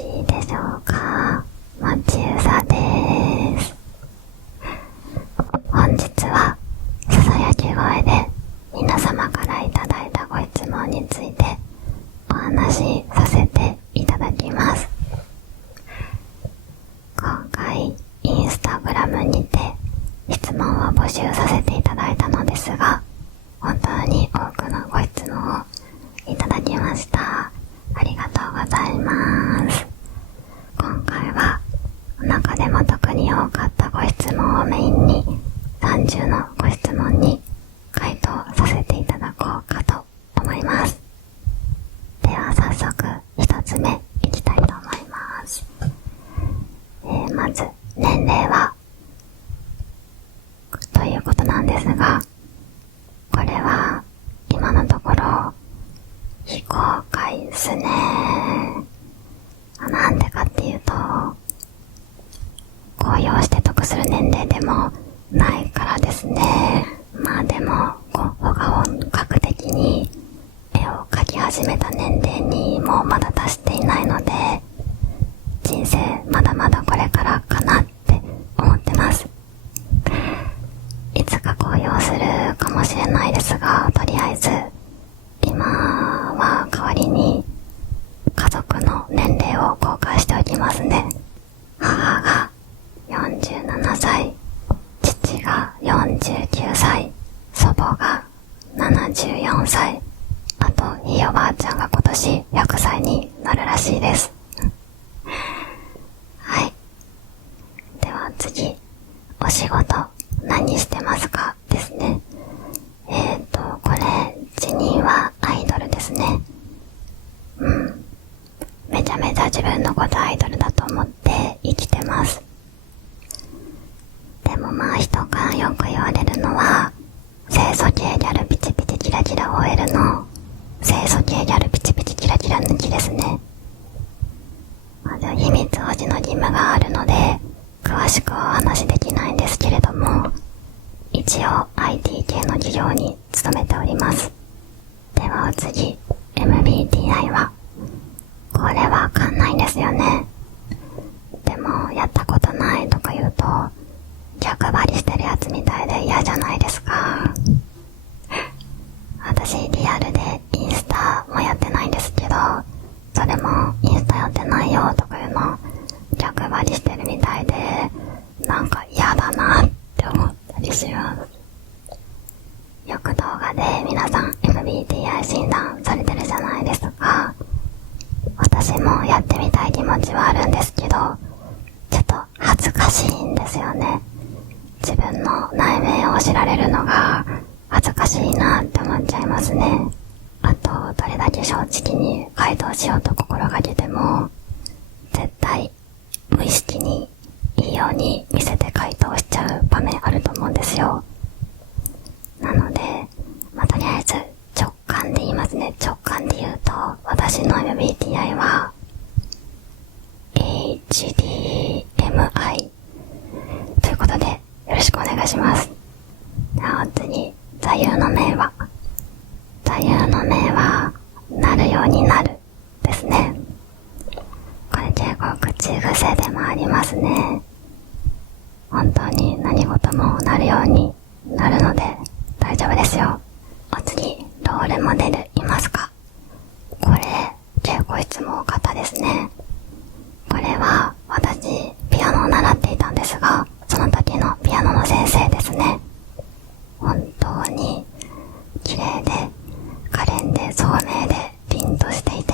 しいでしょうか。もちうさです。本日はささやき声で皆様からいただいたご質問についてお話しさせていただきます。今回インスタグラムにて質問を募集させていただいたのですが、本当に多くのご質問をいただきました。ありがとうございます。今回は中でも特に多かったご質問をメインに30のご質問に回答させていただこうかと思います。では早速1つ目いきたいと思います。まず年齢はということなんですが、これは今のところ非公開ですね。なんでかっていうと、公表して得する年齢でもないからですね。まあでもゴッホが本格的に絵を描き始めた年齢にもまだ達していないので、人生まだまだこれからかなって思ってます。いつか公表するかもしれないですが、とりあえず今は代わりに家族の年齢を公開しておきますね。母が47歳、父が49歳、祖母が74歳、あとひいおばあちゃんが今年100歳になるらしいです。はい。では次、お仕事何してますかですね。これ辞任はアイドルですね。めちゃめちゃ自分のことアイドルだと思って生きてます。でもまあ人からよく言われるのは、清楚系ギャルピチピチキラキラ OL の清楚系ギャルピチピチキラキラ抜きですね。秘密保持の義務があるので詳しくはお話しできないんですけれども、一応 IT 系の企業に勤めております。ではお次、 MBTI はこれわかんないんですよね。でもやったことないとか言うと逆張りしてるやつみたいで嫌じゃないですか。私リアルでインスタもやってないんですけど、それもインスタやってないよとかいうの逆張りしてるみたいで、なんか嫌だなって思ったりします。よく動画で皆さん MBTI 診断されてるじゃないですか。私もやってみたい気持ちはあるんですけど、ちょっと恥ずかしいんですよね。自分の内面を知られるのが恥ずかしいなって思っちゃいますね。あと、どれだけ正直に回答しようと心がけても、絶対無意識にいいように見せて回答しちゃう場面あると思うんですよ。なので、とりあえず直感で言いますね。直感で言うと、私の MBTI は HDMI ということでよろしくお願いします。では次、座右の銘はなるようになるですね。これ結構口癖でもありますね。本当に何事もなるようになるので大丈夫ですよ。お次、ロールモデルいますか？これ結構いつも多かったですね。これは私ピアノを習っていたんですが、その時のピアノの先生ですね。本当に綺麗で可憐で聡明で凛としていて、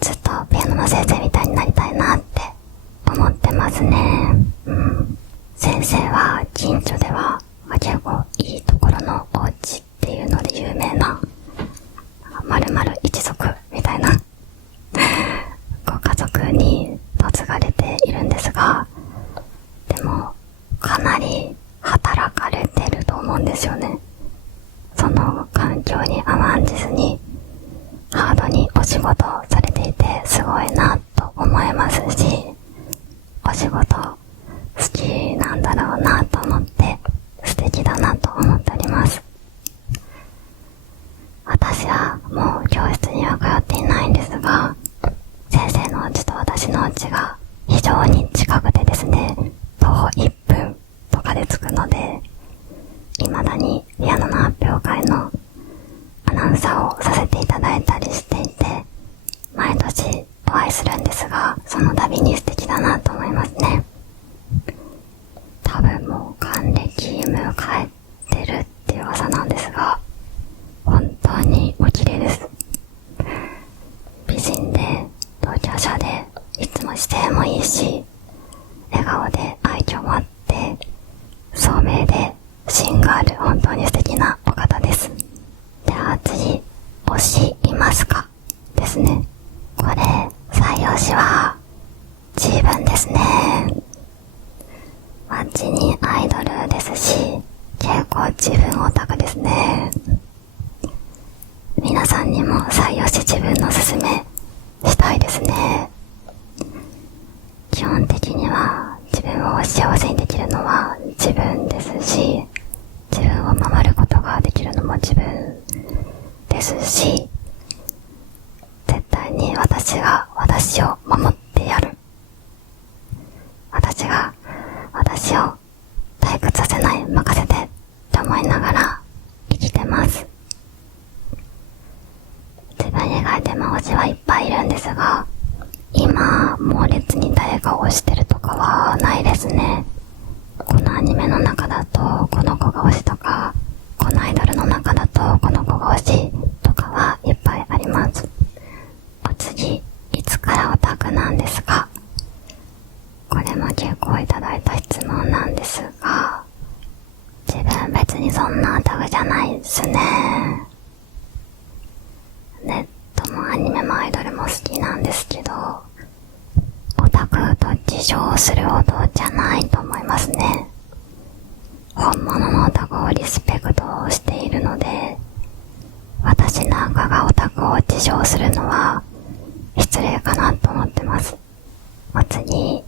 ずっとピアノの先生みたいになりたいなって思ってますね。先生は近所では結構いいところのお家っていうので有名な〇〇一族みたいなご家族に嫁がれているんですが、でもかなり働かれてると思うんですよね。その環境に甘んじずにハードにお仕事をされていてすごいなと思いますし、お仕事好きなんだろうなと思って素敵だなと思っております。私はもう教室には通っていないんですが、先生の私の家が非常に近くてですね、徒歩1分とかで着くので、未だにピアノの発表会のアナウンサーをさせていただいたりしていて、毎年お会いするんですが、その度に素敵だなと思いますね。多分もう還暦迎えてるっていう噂なんですが、本当にお綺麗です。美人で、同居者で、いつも姿勢もいいし、笑顔で愛嬌もあって、聡明で芯がある本当に素敵なお方です。では次、推しいますかですね。これ、採用しは自分ですね。マッチにアイドルですし、結構自分オタクですね。皆さんにも採用し自分のおすすめしたいですね。基本的には自分を幸せにできるのは自分ですし、自分を守ることができるのも自分ですし、絶対に私が私を守ってやる。私が私を退屈させない、任せてって思いながら生きてます。自分以外でも推しはいっぱいいるんですが、今猛烈に誰かを推してるとかはないですね。このアニメの中だとこの子が推しとか、このアイドルの中だとこの子が推しとかはいっぱいあります。お次、いつからオタクなんですか？これも結構いただいた質問なんですが、自分別にそんなオタクじゃないですね。ネットもアニメもアイドルも好きなんですけど、オタクと自称するほどじゃないと思いますね。本物のオタクをリスペクトしているので、私なんかがオタクを自称するのは失礼かなと思ってます。お次、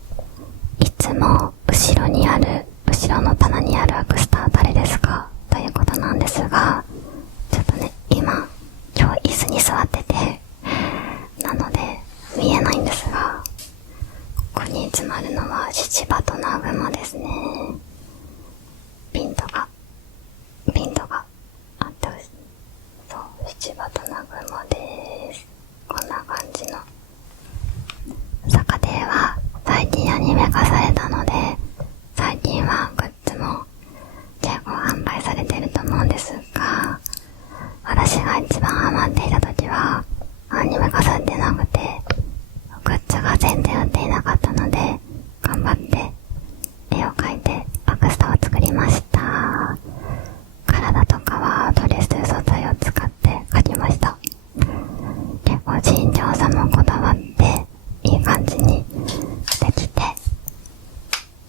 いつも後ろの棚にあるアクスター誰ですか？ということなんですが、ちょっとね、今日椅子に座ってて、なので見えないんですが、ここに詰まるのはシチバとナグモですね。ピントがあってほしい。そう、シチバとナグモです。こんな感じの。坂亭は最近アニメ化されたので、最近はグッズも結構販売されてると思うんですが、私が一番ハマっていた時はアニメ化されてなくて、グッズが全然売っていなかったので、頑張って絵を描いてアクスタを作りました。体とかはドレス素材を使って描きました。結構身長差もこだわっていい感じにできて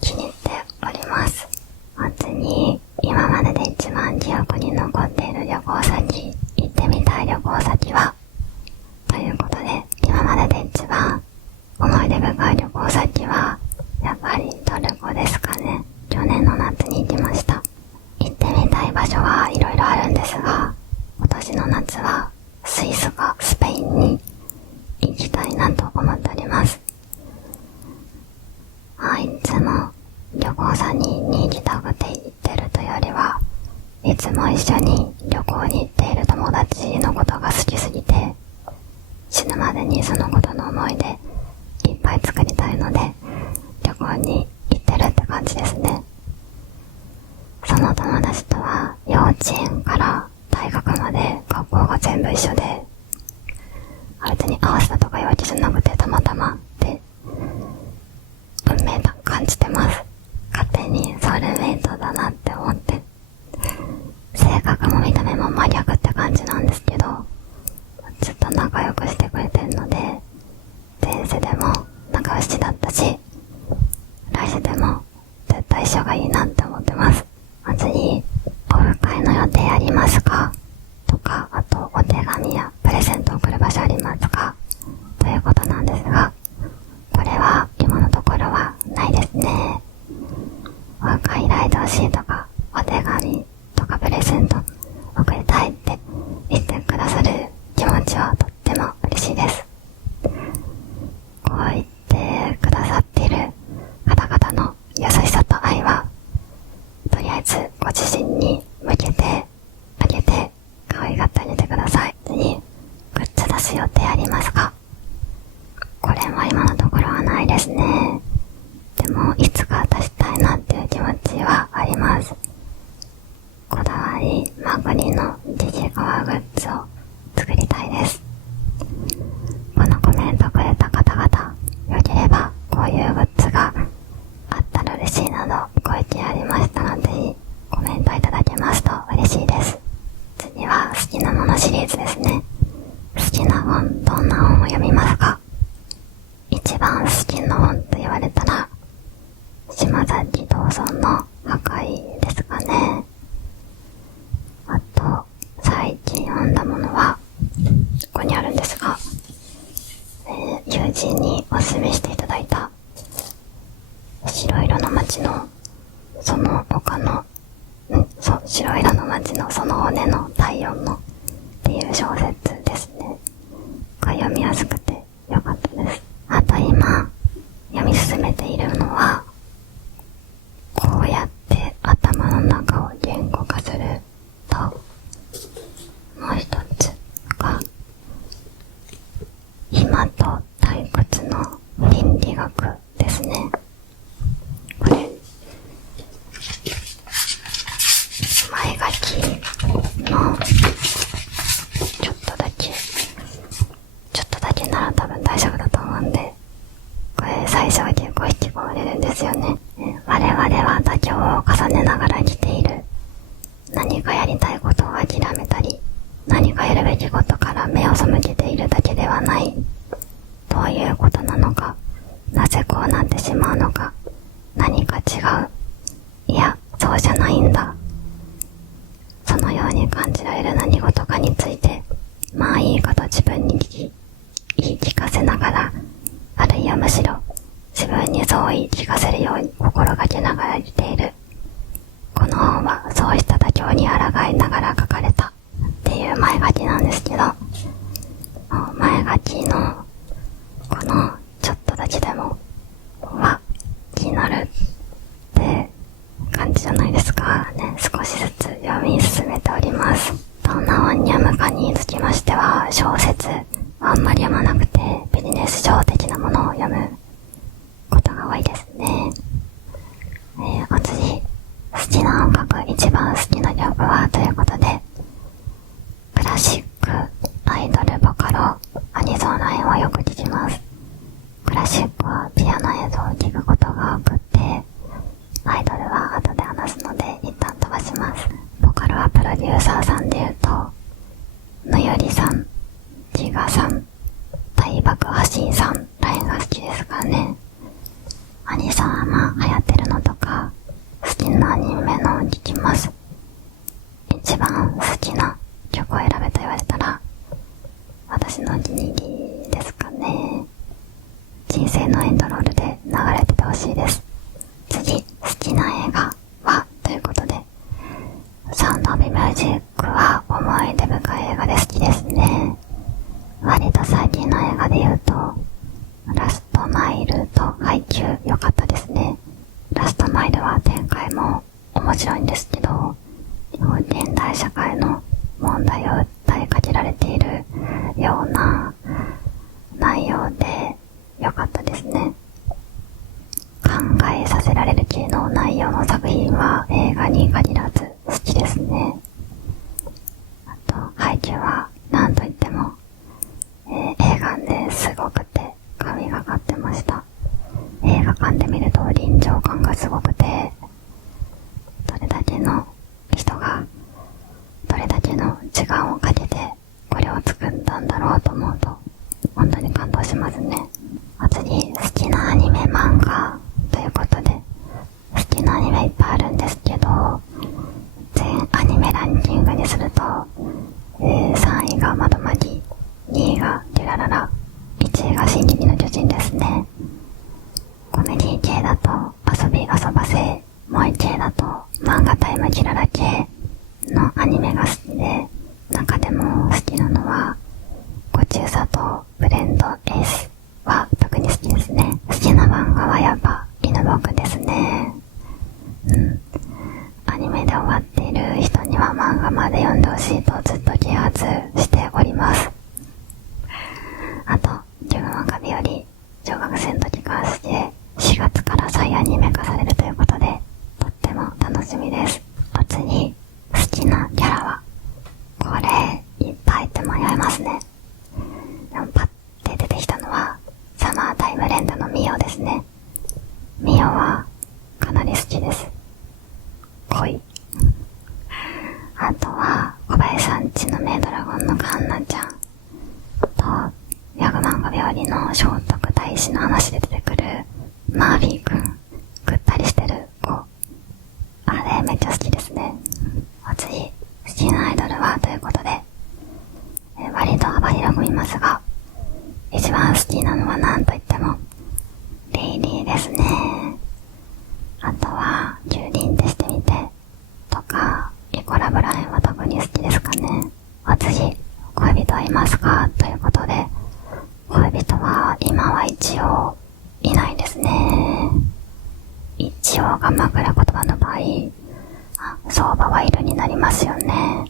気に入っております。次、今までで一番記憶に残っている旅行先、行ってみたい旅行先はということで、今までで一番思い出深い旅行先はやっぱりトルコですかね。去年の夏に行きました。行ってみたい場所はいろいろあるんですが、今年の夏はスイスかスペインに行きたいなと思っております。いつも旅行先に行きたくて行ってるというよりは、いつも一緒に旅行に行っている友達のことが好きすぎて、死ぬまでにそのことの思い出いっぱい作りたいので、旅行に行ってるって感じですね。その友達とは幼稚園から大学まで学校が全部一緒で、別に合わせたとかいうわけじゃなくてたまたまで、運命だ感じてます。勝手にソウルメイトだなって思って、性格も見た目も真逆って感じなんですけど、ずっと仲良くしてくれてるので、前世でも仲良しだったし、来世でも絶対一緒がいいなって思ってます。次、オフ会の予定ありますか？とか、あとお手紙やプレゼントを送る場所ありますか？ということなんですが、これは今のところはないですね。オフ会ライド欲しいとか、お手紙とかプレゼント送りたいって言ってくださる気持ちはとっても嬉しいです。こう言ってありますか？これも今のところはないですね。でもいつか出したいなっていう気持ちはあります。こだわりまくりのジジカワグッズを作りたいです。このコメントくれた方々、よければこういうグッズがあったら嬉しいなどご意見ありましたら、ぜひコメントいただけますと嬉しいです。次は好きなものシリーズですね。好きな本、どんな本を読みますか？一番好きな本と言われたら島崎藤村の破壊ですかね。あと最近読んだものはここにあるんですが、友人におすすめしていただいた白色の街のその他の白色の街のその骨の第4のっていう小説ですね。が読みやすくてよかったです。あと今読み進めているのは、こうやって頭の中を言語化すると、もう一つが今と退屈の倫理学ですね。これ前書きのちょっとだけなら多分大丈夫だと思うんで、これ最初は結構引き込まれるんですよね。我々は妥協を重ねながら生きている。何かやりたいことを諦めたり、何かやるべきことから目を背けているだけではない。どういうことなのか、なぜこうなってしまうのか、何か違う。いや、そうじゃないんだ。そのように感じられる何事かについて、まあいいかと自分に言い聞かせながら、あるいはむしろ自分にそう言い聞かせるように心がけながら生きている。この本はそうした妥協に抗いながら書かれたっていう前書きなんですけど、前書きのこのちょっとだけでもは気になるって感じじゃないですかね。少しずつ読み進めております。どんな本に読むかにつきましては、小説あんまり読まなくてビジネス書的なものを読むことが多いですね。お次、好きな音楽、一番好きな曲はということで、クラシック、アイドル、ボカロ、アニソンらへんをよく聴きます。クラシックはピアノ映像を聴くことが多くて、アイドルは後で話すので一旦飛ばします。ボカロはプロデューサーさんで言うと、ぬゆりさん、ジガさん、大爆破シンさんらへんが好きですからね。アニソンはまあ流行ってるのとか、好きなアニメのを聴きます。一番好きな曲を選べと言われたら、私のお気に入りですかね。人生のエンドロールで流れててほしいです。次、好きな映画はということで、サウンドオブミュージックは思い出深い映画で好きですね。割と最近の映画で言うと、ラストマイルとハイキュー良かったですね。ラストマイルは展開も面白いんですけど、現代社会の問題を訴えかけられているようなりの聖徳太子の話で出てくるマーフィーくん、ぐったりしてる子、あれめっちゃ好きですね。次、好きなアイドルはということで、割と幅広く見ますが、一番好きなのは何と言ってもレイリーですね。あとは10人でしてみてとか、イコラブラインは特に好きですかね。次、恋人はいますかということで、恋人は今は一応いないですね。一応が枕言葉の場合、相場はいるになりますよね。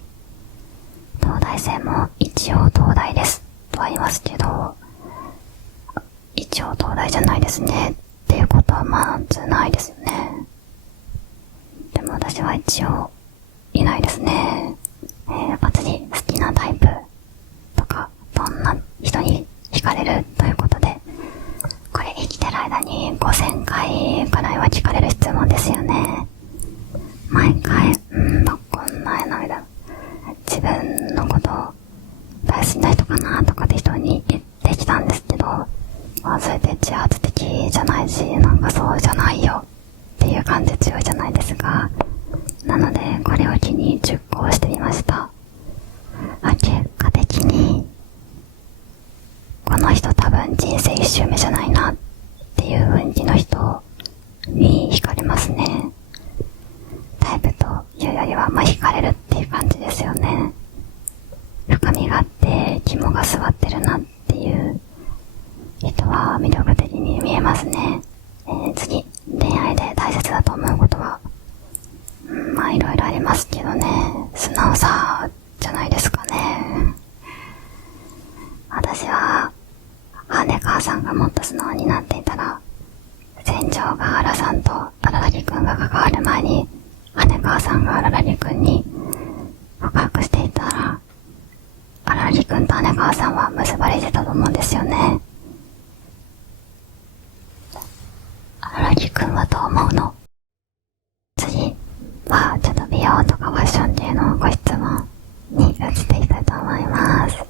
東大生も一応東大ですとは言いますけど、一応東大じゃないですねっていうことはまずないですよね。でも私は一応いないですね。次、好きなタイプとか、どんな人に惹かれるということで、これ生きてる間に5000回くらいは聞かれる質問ですよね。毎回、わかんないなみたいな。自分のこと大好きな人かなとかって人に言ってきたんですけど、それで自発的じゃないし、なんかそうじゃないよっていう感じ強いじゃないですか。なのでこれを機に熟考してみました。結果的にこの人多分人生一周目じゃないなっていう雰囲気の人に惹かれますね。タイプというよりは惹かれるっていう感じですよね。深みがあって肝が据わってるなっていう人は魅力的に見えますね。次、恋愛で大切だと思うことは、いろいろありますけどね、素直さじゃないですかね。私は羽川さんがもっと素直になっていたら、船長が荒さんと荒木くんが関わる前に羽川さんが荒木くんに告白していたら、荒木くんと羽川さんは結ばれてたと思うんですよね。荒木くんはどう思うの？次はちょっと美容とかファッション系のご質問に移っていきたいと思います。好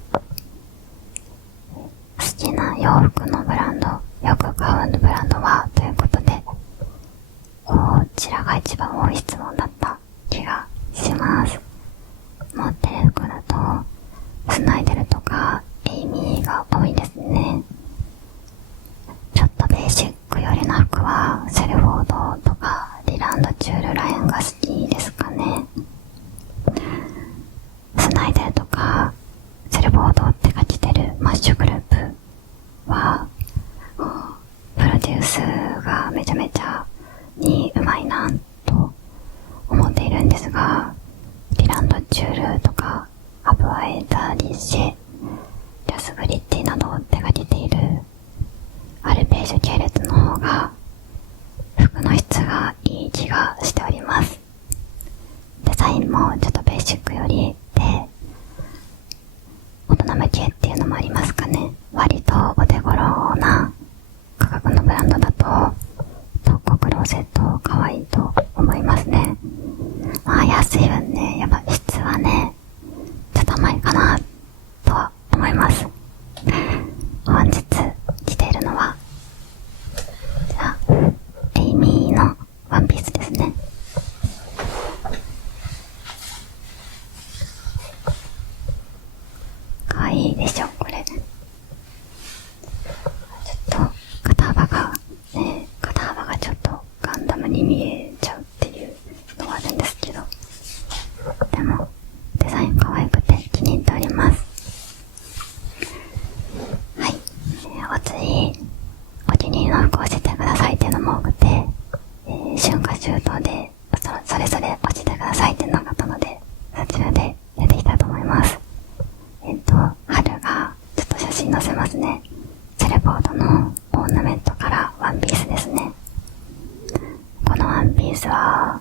きな洋服のブランド、よく買うブランドはということで、こちらが一番多い質問だった気がします。持ってる服だとスナイデルとかエイミーが多いですね。ちょっとベーシック寄りな服はセルフォードとかリランドチュールラインが好きですかね。スナイデルとかセルフォードって書いてるマッシュグループはプロデュースがめちゃめちゃにうまいなと思っているんですが、リランドチュールとかアブアエダーリッシェ、ラスブリッティなどを手掛けているアルページュ系列の方が服の質がいい気がしております。デザインもちょっとベーシックよりで大人向けっていうのもありますかね。割とお手頃な価格のブランドだと特攻クローゼット可愛いと思いますね。安い分ね、やっぱ質はねちょっと甘いかなとは思います。本日着ているのはじゃあエイミーのワンピースですね。かわいいでしょこれ。ちょっと肩幅がちょっとガンダムに見えちゃうっていうのがあるんですけど、でもデザイン可愛くて気に入っております。はい、お次お気に入りの服を教えてくださいっていうのも多くて、春夏秋冬でそれぞれ教えてくださいっていうのがあったので、そちらで出ていきたいと思います。春がちょっと写真載せますね。セルボードのオーナメントからワンピースですね。このワンピースは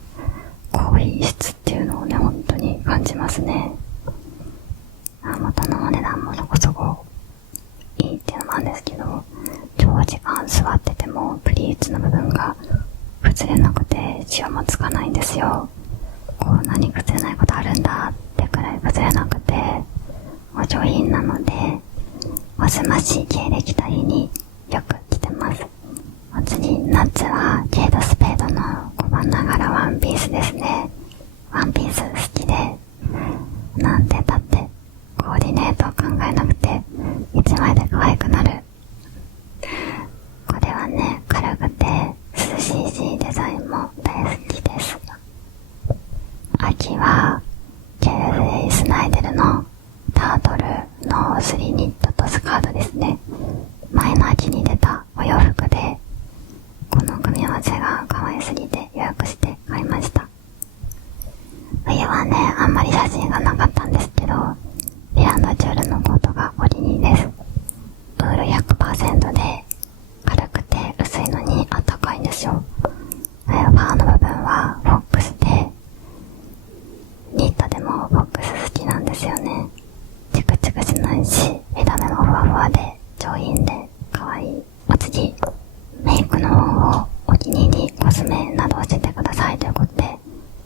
高品質っていうのをね本当に感じますね。元のお値段もそこそこいいっていうのもあるんですけど、長時間座っててもプリーツの部分が崩れなくてシワもつかないんですよ。こんなに崩れないことあるんだってくらい崩れなくてお上品なので、おおすまし経歴隊によく着てます。お次、夏はケイドスペードの小判ながらワンピースですね。ワンピース好きで、なんてだってコーディネートを考えなくて一枚で可愛くなる。これはね、軽くて涼しいしデザインも大好きです。秋はケルフェイスナイデルのタートルのスリーニットとスカートですね。前の秋に出たお洋服で、この組み合わせが可愛すぎて予約して買いました。冬はね、あんまり写真がなかったんですけど、リランドチュールのコートがお気に入りです。ウール 100% で軽くて薄いのにあったかいんですよ。ファーの部分はフォックスで、ニットでもフォックス好きなんですよね。チクチクしないし、見た目もふわふわで上品で可愛い。お次、メイクの方をお気に入りコスメなど教えてくださいということで、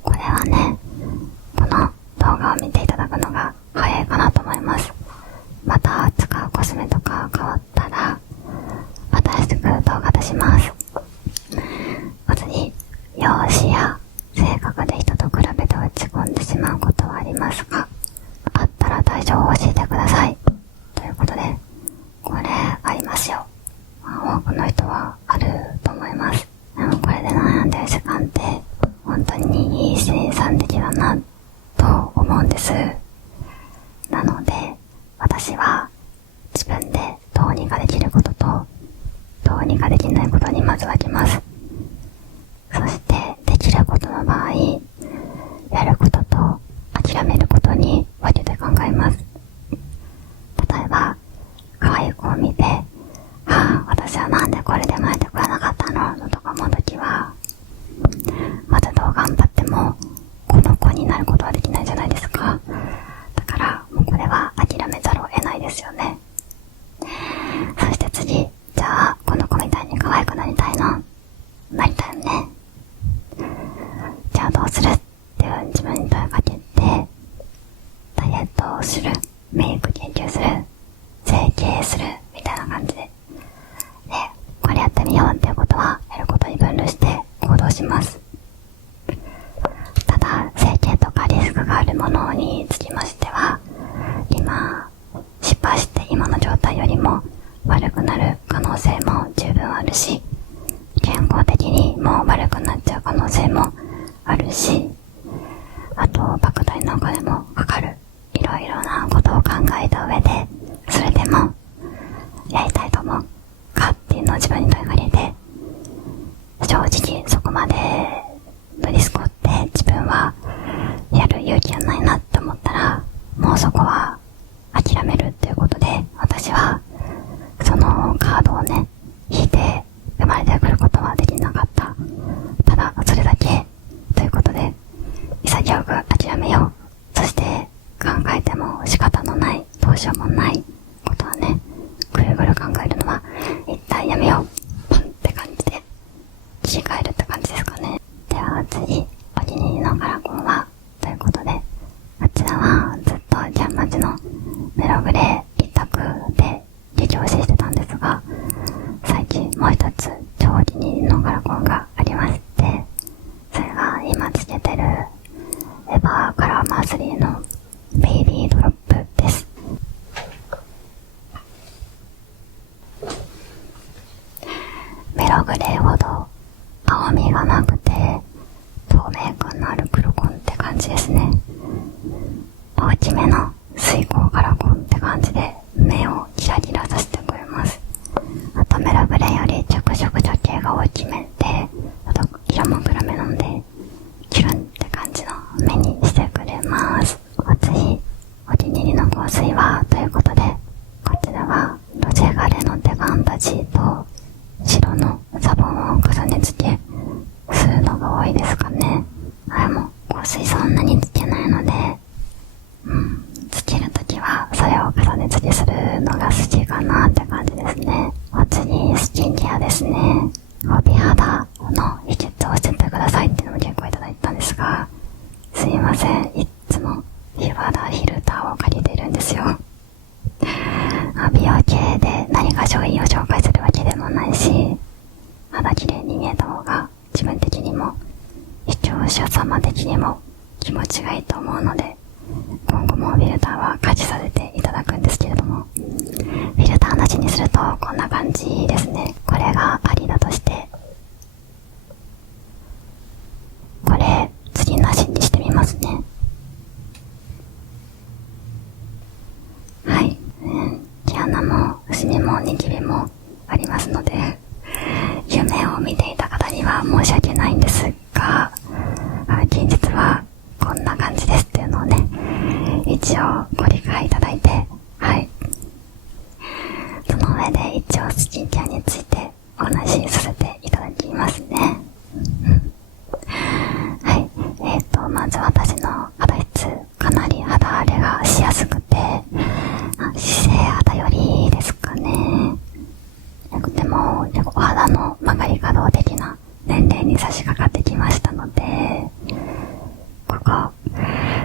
これはね、この動画を見ていただくのが早いかなと思います。また使うコスメとか変わったら新しく動画出します。お次、容姿や性格で人と比べて落ち込んでしまうことはありますか？あったら対処を教えてくださいということで、これありますよ。多くの人はあると思います。でもこれで悩んでる時間って本当にいい生産的だなと思うんです。なので私は自分でどうにかできることとどうにかできないことにまず分けます。そしてできることの場合、やることと諦めることに分けて考えます。例えば可愛い子を見て、私はなんでこれでもやってくれなかったのとか思うときは、まずどう頑張ってもこの子になることはできないじゃないですか。だからもうこれは諦めざるを得ないですよね。そして次、じゃあこの子みたいに可愛くなりたいの？なりたいよね。じゃあどうするっていう自分に問いかけて、ダイエットをする、メイク研究する、整形するみたいな感じで、これやってみようっていうことはやることに分類して行動します。ただ整形とかリスクがあるものにつきましては、今失敗して今の状態よりも悪くなる可能性も十分あるし、健康的にもう悪くなっちゃう可能性もあるし、あと莫大なお金もかかる。いろいろなことを考えた上で、それでもやりたいと思うかっていうのを自分に問いかけて、正直そこまでのリスクを負って自分はやる勇気がないなって思ったら、もうそこは諦めるっていうことで、私はそのカードをね引いて生まれてくることはできなかった。ただそれだけということで、潔く諦めよう。そして考えても仕方のない、どうしようもないことはね、ぐるぐる考えるのは一旦やめよう、ポンって感じで切り替えるって感じですかね。では次、お気に入りのカラコンはということで、こちらはずっとジャンマチのメログレー一択で激推ししてたんですが、最近もう一つ超お気に入りのカラコンがありまして、それが今つけてるエバーカラーマースリーのベイビードロップです。メログレーほど青みがなくて透明感のある黒コンって感じですね。大きめの水光カラコンって感じで目をキラキラさせてくれます。あとメログレーより着色直径が大きめで、あと色も暗めなのでキュルンって感じの目にしてくれます。お次、お気に入りの香水はということで、こちらはロジェガレのテファンタジーと白のサボンを重ね付けするのが多いですかね。もう香水そんなにつけないので、つけるときはそれを重ね付けするのが好きかなって感じですね。お次、スキンケアですね。美肌の秘訣を教えてくださいっていうのも結構いただいたんですが、すいません、いつも美肌フィルターを借りてるんですよ。美容系で何か商品を紹介するわけでもないし、肌綺麗に見えた方が自分的にも視聴者様的にも気持ちがいいと思うので、今後もフィルターは開示させていただくんですけれども、フィルターなしにするとこんな感じですね。これがありだとして、これ次なしにしてみますね。はい、毛穴もシミもニキビもありますので、夢を見ていた方には申し訳ないんですが、現実はこんな感じですっていうのをね、一応ご理解いただいて、はい。その上で一応スキンケアについてお話しさせていただきますね。はい。まず私の肌質、かなり肌荒れがしやすくて、姿勢肌よりですかね。でも、お肌の曲がり角的な年齢に差し掛かってきましたので、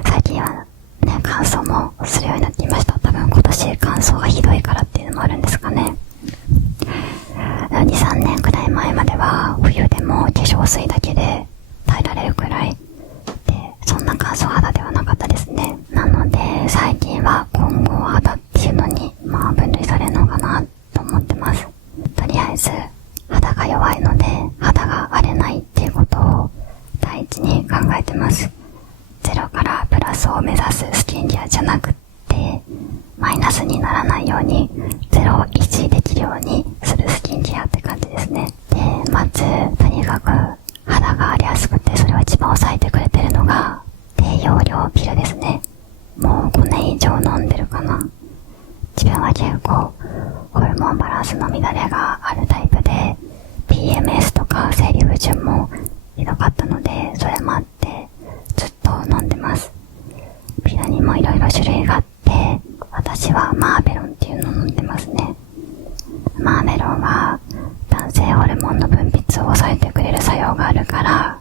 最近はね、乾燥もするようになっていました。多分今年乾燥がひどいからっていうのもあるんですかね。2、3年くらい前までは冬でも化粧水だけで耐えられるくらいで、そんな乾燥肌ではなかったですね。なので最近は混合肌っていうのに分類されるのかなと思ってます。とりあえず肌が弱いので肌が荒れないっていうことを第一に考えてます。ゼロからプラスを目指すスキンケアじゃなくって、マイナスにならないようにゼロを維持できるようにするスキンケアって感じですね。で、まずとにかく肌が荒れやすくて、それを一番抑えてくれてるのが低用量ピルですね。もう5年以上飲んでるかな。自分は結構ホルモンバランスの乱れがあるタイプで、 PMS とか生理不順もひどかったので、それもあってずっと飲んでます。ピルにもいろいろ種類があって、私はマーベロンっていうのを飲んでますね。マーベロンは男性ホルモンの分泌を抑えてくれる作用があるから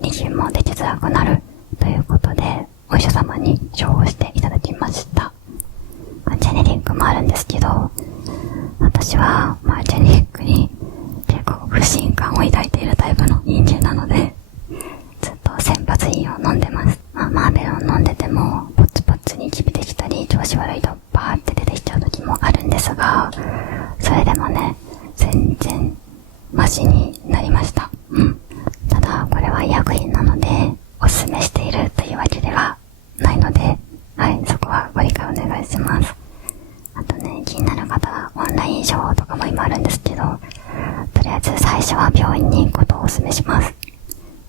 妊娠もできづらくなるということで、お医者様に処方していただきました。ジェネリックもあるんですけど、私はジェネリックに結構不信感を抱いているタイプの人間なので、ずっと先発飲を飲んでます。マーベロン飲んでてもポツポツにキビできたり、調子悪いとバーって出てきちゃう時もあるんですが、それでもね、全然マシになりました。ただこれは医薬品なのでおすすめしているというわけではないので、はい、そこはご理解お願いします。あとね、気になる方はオンライン処方とかも今あるんですけど、とりあえず最初は病院に行くことをお勧めします。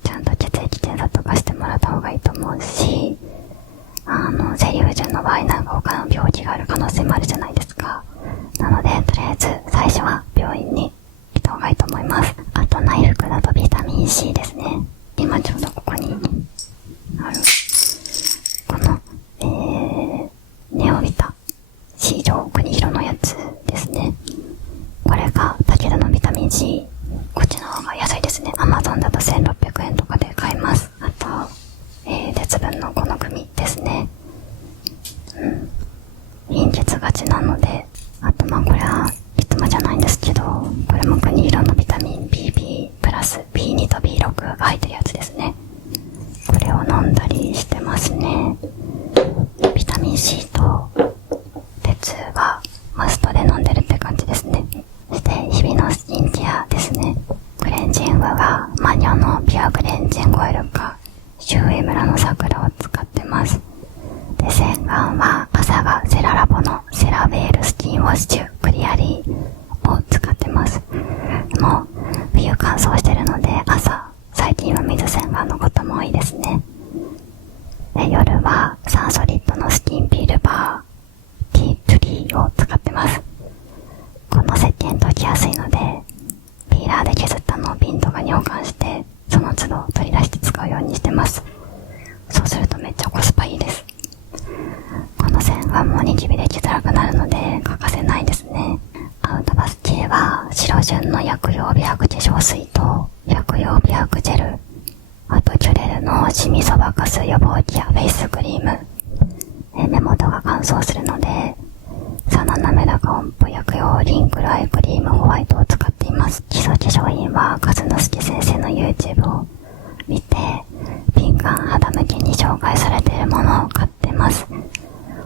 ちゃんと血液検査とかしてもらった方がいいと思うし、生理不順の場合なんか他の病気がある可能性もあるじゃないですか。なのでとりあえず最初は病院に行った方がいいと思います。あと内服だとビタミン C ですね。今ちょうどここにあるこのネオビタ C 錠国広のやつですね。これが武田のビタミン C、 こっちの方が安いですね。 Amazon だと1600円とかで買えます。あと、鉄分のこの組ですね。貧血がちなので、あとこれはいつもじゃないんですけど、これも国広のビタミン BB プラス B2 と B6 が入ってるやつですね。これを飲んだりしてますね。ビタミン C と鉄はマストで飲んでるって感じですね。そして日々のスキンケアですね。クレンジングはマニョのピュアクレンジングオイルかシュウエムラの桜を使ってます。で、洗顔は朝がセララボのセラベールスキンウォッシュクリアリーを使ってます。もう冬乾燥してるので朝最近は水洗顔のことも多いですね。で、夜はサンソリッドのスキンピールバーティートゥリーを使ってます。この石鹸溶きやすいのでピーラーで削ったのを瓶とかに保管してその都度取り出して使うようにしてます。そうするとめっちゃコスパいいです。この洗顔もニキビできづらくなるので欠かせないですね。アウトバス系は白純の薬用美白化粧水と薬用美白ジェル、あとキュレルのシミそばかす予防ケアフェイスクリーム。目元が乾燥するのでその滑らか音符薬用リンクルアイクリームホワイトを使っています。基礎化粧品はカズノスケ先生の YouTube を見て、敏感肌向けに紹介されているものを買ってます。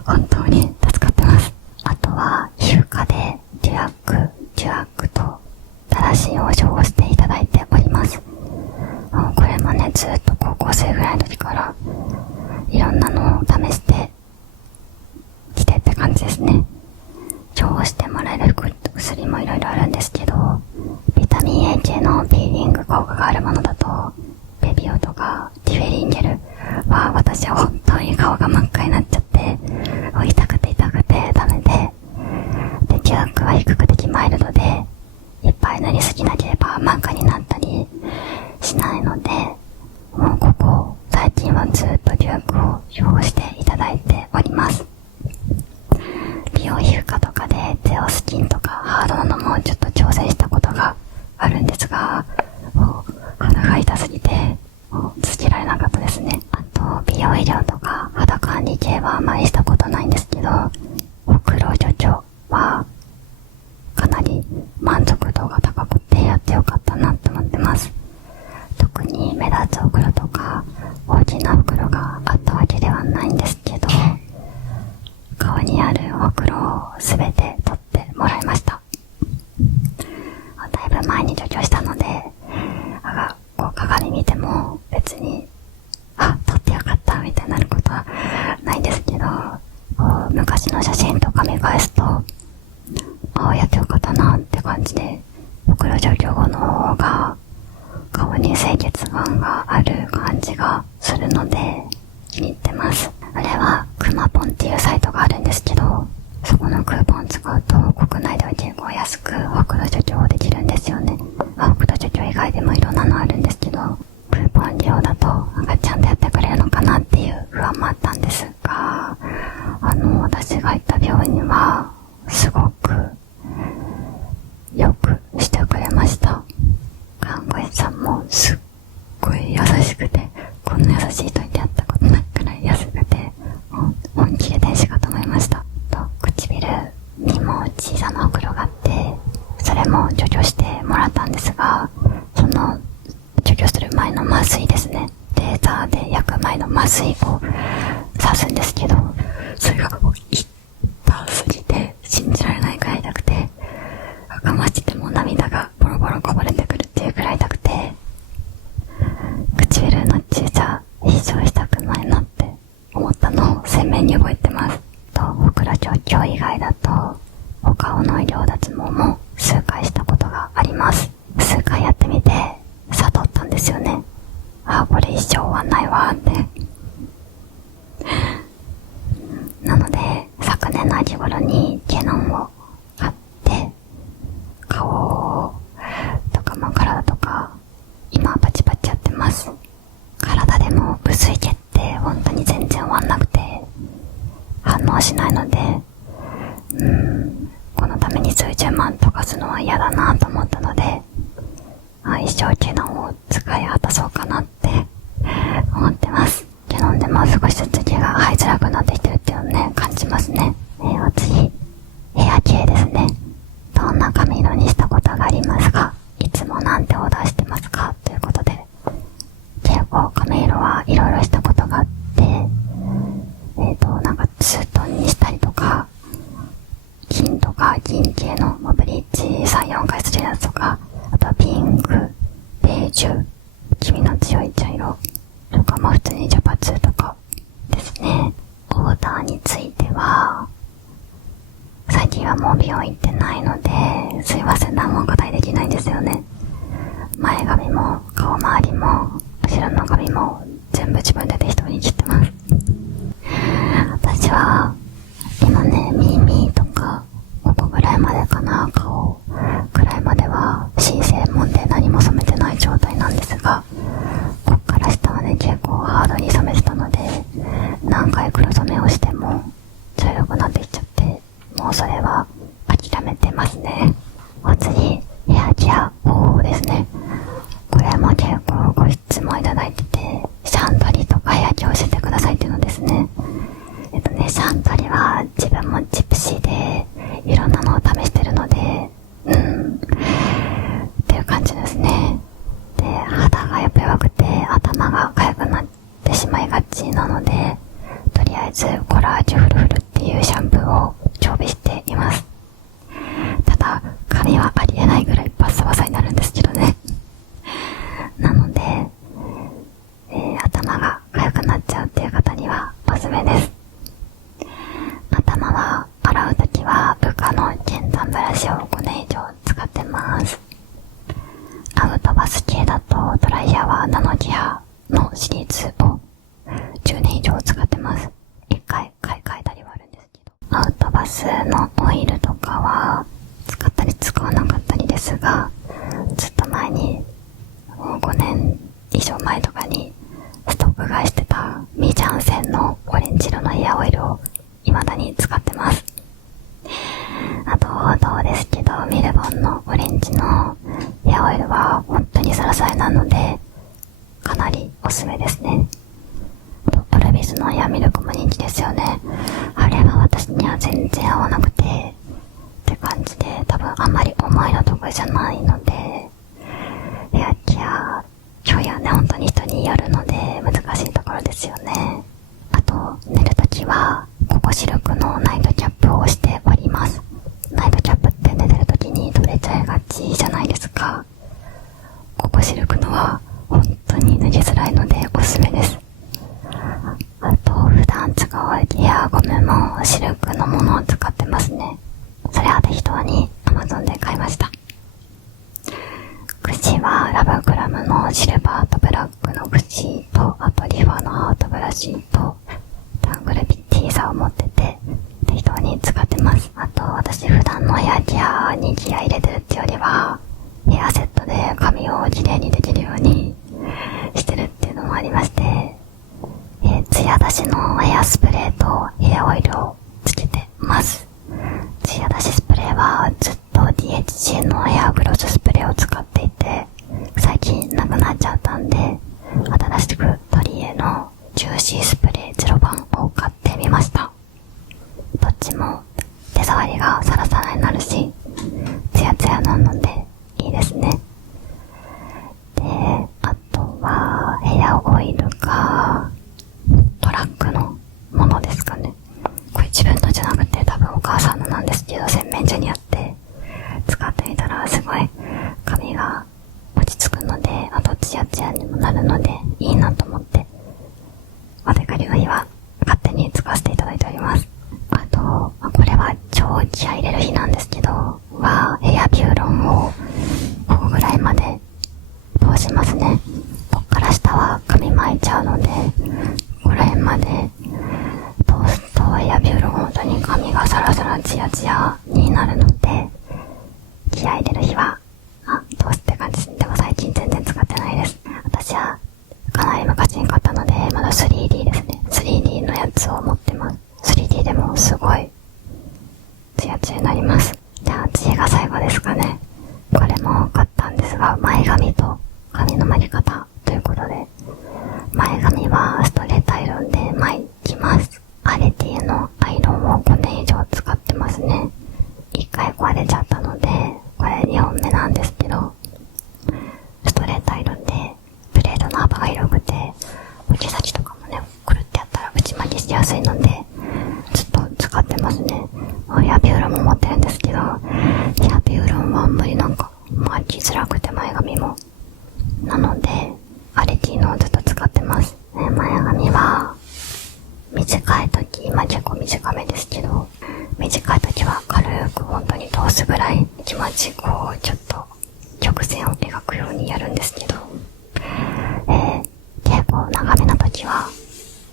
本当に助かってます。あとは皮膚科でデュアックとタラシンを処方していただいております。これもね、ずっと高校生ぐらいの時からいろんなのを試してきてって感じですね。処方してもらえる薬もいろいろあるんですけど、ビタミン A 系のピーリング効果があるものだと、ベビオとかディフェリンゲルは私は本当に顔が真っ赤になっちゃって、痛くてダメで、で、デュアックは比較的マイルドで、いっぱい塗りすぎなければ真っ赤になったりしないので、もうここ最近はずっとデュアックを処方していただいております。美容皮膚科とかでゼオスキンとかハードなのもちょっと挑戦したことがあるんですが、肌が痛すぎて続けられなかったですね。あと美容医療とか肌管理系はあまりしたことないんですけど、ほくろ除去はかなり満足度が高くてやってよかったなって思ってます。特に目立つほくろとか大きなほくろがあったわけではないんですけど、顔にあるほくろをすべて取ってもらいました。だいぶ前に除去したので、こう鏡見ても別に取ってよかったみたいになることはないんですけど、昔の写真とか見返すとやってよかったなって感じで、ほくろ除去後の方が顔に清潔感がある感じがするので気に入ってます。あれはくまポンっていうサイトがあるんですけど、そこのクーポン使うと国内では結構安くほくろ除去できるんですよね。ほくろ除去以外でもいろんなのあるんですけど、クーポン利用だとちゃんとやってくれるのかなっていう不安もあったんですが、私が行った病院にはすごくよくしてくれました。看護師さんもすっごい優しくて、こんな優しい人に出会ったことないくらい優しくて、本気で天使かと思いました。と、唇にも小さなほくろがあって、それも除去してもらったんですが、その除去する前の麻酔ですね、レーザーで焼く前の麻酔を刺すんですけど、それが痛すぎて信じられないくらい痛くて、我慢しても涙がボロボロこぼれてくるっていうくらい痛くて、唇の注射一生したくないなって思ったのを鮮明に覚えてます。と、ほくろ除去以外だとお顔の医療脱毛も数回したことがあります。数回やってみて悟ったんですよね。これ一生終わんないわって。なので昨年の秋頃にケノンを買って、顔とか体とか今パチパチやってます。体でも薄い毛って本当に全然終わんなくて反応しないので、このために数十万とかするのは嫌だなと思ったので、一生ケノンを使い果たそうかなって思ってます。ケノンでも少しずつ毛が生えづらくなってきてるっていうのをね、感じますね。次、ヘア系ですね。どんな髪色にしたことがありますか？いつもなんてオーダーしてますか？ということで、結構髪色はいろいろしたことがあって、なんかツートンにしたりとか、金とか銀系のブリーチ3、4回するやつとか、あとはピンク、ベージュ、黄身の強い茶色とか、普通に茶髪とかですね。オーダーについては、最近はもう美容院行ってないので、すいません、何もお答えできないんですよね。前髪も顔周りも後ろの髪も全部自分で適当に切ってます。私は今ね、耳とかここぐらいまでかな、顔ぐらいまでは新生門で何も染めてない状態なんですが、こっから下はね、結構ハードに染めてたので、何回黒染めをしても茶色くなってきちゃって、もうそれは諦めてますね。お次、ヘアケア法ですね。これも結構ご質問いただいてて、シャントリとかヘアケア教えてくださいっていうのですね。シャントリは自分もジプシーでいろんなのをあんまり重いの得意じゃないので、ヘアケア、ちょいやね、本当に人によるので難しいところですよね。あと、寝るときは、ココシルクのナイトキャップをしております。ナイトキャップって寝てるときに取れちゃいがちじゃないですか。ココシルクのは本当に脱ぎづらいのでおすすめです。あと、普段使うヘアゴムもシルクのものを使ってますね。それは適当に Amazon で買いました。口はラブクラムのシルバーとブラックの口と、あとリファのハートブラシとタングルピッティーザを持ってて適当に使ってます。あと私普段のヘアケアに気合い入れてるってよりはヘアセットで髪をきれいにできるようにしてるっていうのもありまして、ツヤ出しのヘアスプレーとヘアオイルをつけてます。ツヤ出しスプレーはずっと DHC のヘアグロススプレーを使っていて、最近なくなっちゃったんで、新しくトリエのジューシースプレー0番を買ってみました。どっちも手触りがサラサラになるし、ツヤツヤなのでいいですね。で、あとはヘアオイルがトラックのものですかね。これ自分のじゃなくて多分お母さんのなんですけど、洗面所にあって使ってみたらすごい髪が落ち着くので、あとツヤツヤにもなるのでいいなと思って、お出かけの日は勝手に使わせていただいております。あと、これは超気合い入れる日なんですけど、ヘアビューロンをここぐらいまで通しますね。こっから下は髪巻いちゃうので、ここら辺まで通すとヘアビューロン本当に髪がサラサラツヤツヤになるので、気合い入れる日は通すって感じです。でも最近全然使ってないです。私はかなり昔に買ったので、まだ 3D ですね。3D のやつを持ってます。3D でもすごいツヤツヤになります。じゃあ次が最後ですかね。これも買ったんですが、前髪と髪の巻き方ということで、前髪はストレートアイロンで巻きます。アレティのアイロンを5年以上使ってますね。1回壊れちゃったので、これ2本目なんですけど、ストレートアイロンでブレードの幅が広くて、毛先とかもね、くるってやったら内巻きしやすいので、ずっと使ってますね。ヘアビューロンも持ってるんですけど、ヘアビューロンはあんまりなんか巻きづらくて、前髪も。なので、アレティのをずっと使ってます。前髪は、短い時、今結構短めですけど、短い時は軽く本当に通すぐらい気持ちこう、ちょっと曲線を描くようにやるんですけど、結構長めの時は、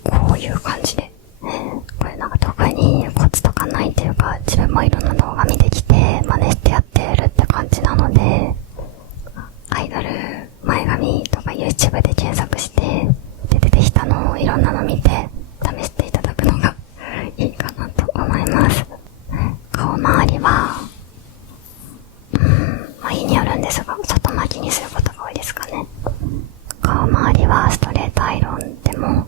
こういう感じで、これなんか特にコツとかないっていうか、自分もいろんな動画見てきて、真似してやってるって感じなので、アイドル前髪とか YouTube で検索して、で出てきたのをいろんなの見て、試していただくのがいいかなと思います。顔周りは、日によるんですが、外巻きにすることが多いですかね。顔周りはストレートアイロンでも、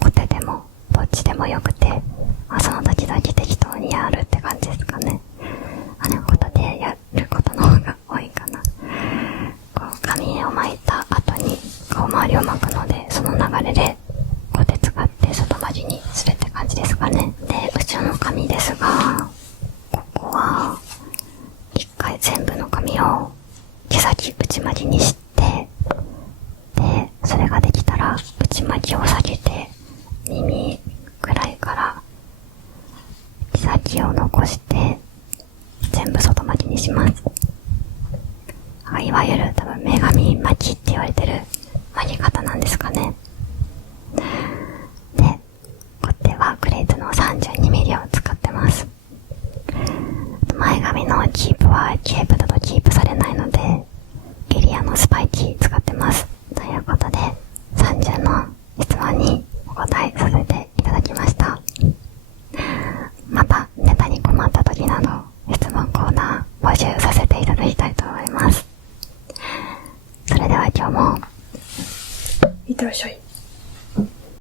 コテでも、どっちでもよくて、その時々適当にやるって感じですかね。コテでやることの方が多いかな。こう髪を巻いた後に顔周りを巻くので、その流れでコテ使って外巻きにするって感じですかね。で、後ろの髪ですが、ここは一回全部の髪を毛先内巻きにして、で、それができたら内巻きを下げて耳くらいから毛先を残して全部外巻きにします。いわゆる多分女神巻きって言われてる巻き方なんですかね。